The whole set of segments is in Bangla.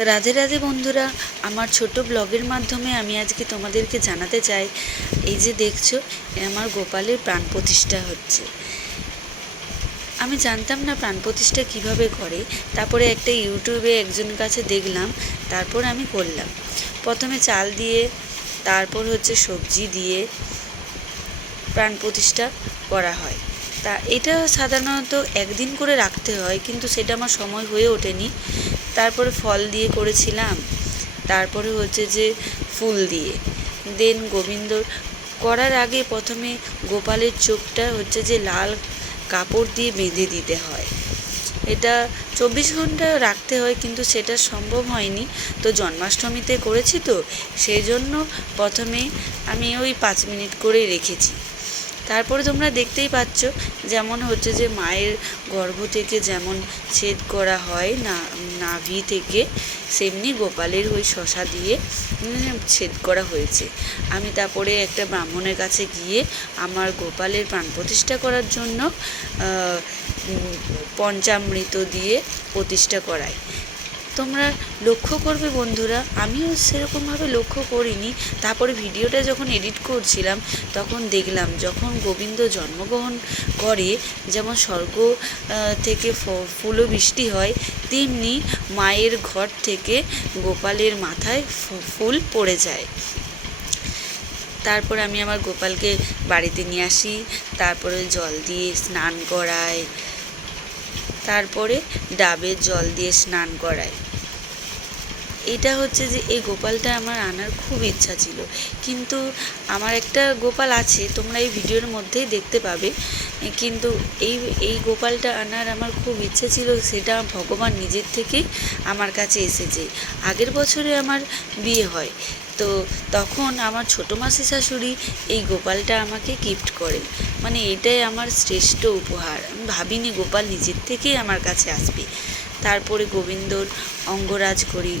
রাধে রাধে বন্ধুরা, আমার ছোট ব্লগের মাধ্যমে আমি আজকে তোমাদেরকে জানাতে চাই, এই যে দেখছো আমার গোপালের প্রাণ প্রতিষ্ঠা হচ্ছে। আমি জানতাম না প্রাণ প্রতিষ্ঠা কীভাবে করে, তারপরে একটা ইউটিউবে একজনের কাছে দেখলাম, তারপর আমি করলাম। প্রথমে চাল দিয়ে, তারপর হচ্ছে সবজি দিয়ে প্রাণ প্রতিষ্ঠা করা হয়। তা এটা সাধারণত একদিন করে রাখতে হয়, কিন্তু সেটা আমার সময় হয়ে ওঠেনি। তারপরে ফল দিয়ে করেছিলাম, তারপরে হচ্ছে যে ফুল দিয়ে। দেন গোবিন্দ করার আগে প্রথমে গোপালের চোখটা হচ্ছে যে লাল কাপড় দিয়ে বেঁধে দিতে হয়। এটা 24 ঘন্টা রাখতে হয়, কিন্তু সেটা সম্ভব হয়নি। তো জন্মাষ্টমীতে করেছি, তো সেই জন্য প্রথমে আমি ওই 5 মিনিট করেই রেখেছি। তারপরে তোমরা দেখতেই পাচ্ছ, যেমন হচ্ছে যে মায়ের গর্ভ থেকে যেমন ছেদ করা হয় না নাভি থেকে, সেমনি গোপালের ওই শশা দিয়ে ছেদ করা হয়েছে। আমি তারপরে একটা ব্রাহ্মণের কাছে গিয়ে আমার গোপালের প্রাণ প্রতিষ্ঠা করার জন্য পঞ্চামৃত দিয়ে প্রতিষ্ঠা করাই। তোমরা লক্ষ্য করবে বন্ধুরা, আমিও সেরকমভাবে লক্ষ্য করিনি। তারপরে ভিডিওটা যখন এডিট করছিলাম, তখন দেখলাম যখন গোবিন্দ জন্মগ্রহণ করে, যেমন স্বর্গ থেকে ফুল বৃষ্টি হয়, তেমনি মায়ের ঘর থেকে গোপালের মাথায় ফুল পড়ে যায়। তারপর আমি আমার গোপালকে বাড়িতে নিয়ে আসি, তারপরে জল দিয়ে স্নান করাই, তারপরে ডাবের জল দিয়ে স্নান করাই। এটা হচ্ছে যে এই গোপালটা আমার আনার খুব ইচ্ছা ছিল, কিন্তু আমার একটা গোপাল আছে, তোমরা এই ভিডিওর মধ্যেই দেখতে পাবে। কিন্তু এই গোপালটা আনার আমার খুব ইচ্ছে ছিল, সেটা ভগবান নিজের থেকেই আমার কাছে এসেছে। আগের বছরে আমার বিয়ে হয়, তো তখন আমার ছোটো মাসি শাশুড়ি এই গোপালটা আমাকে গিফট করে। মানে এটাই আমার শ্রেষ্ঠ উপহার। আমি ভাবিনি গোপাল নিজের থেকেই আমার কাছে আসবে। তারপরে গোবিন্দর অঙ্গরাজ করি।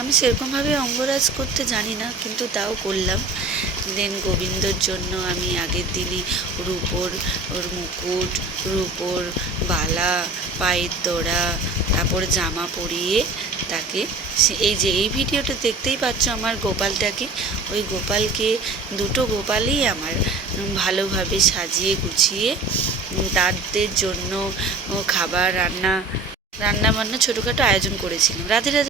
আমি সেরকমভাবে অঙ্গরাজ করতে জানি না, কিন্তু তাও করলাম। দেন গোবিন্দর জন্য আমি আগের দিনই রূপোর মুকুট, রূপোর বালা, পায়ের তোড়া, তারপর জামা পরিয়ে তাকে এই ভিডিওটা দেখতেই পাচ্ছ আমার গোপালটাকে। ওই গোপালকে, দুটো গোপালই আমার ভালোভাবে সাজিয়ে গুছিয়ে তাদের জন্য খাবার রান্না বান্না ছোটোখাটো আয়োজন করেছিলাম। রাধে রাধে।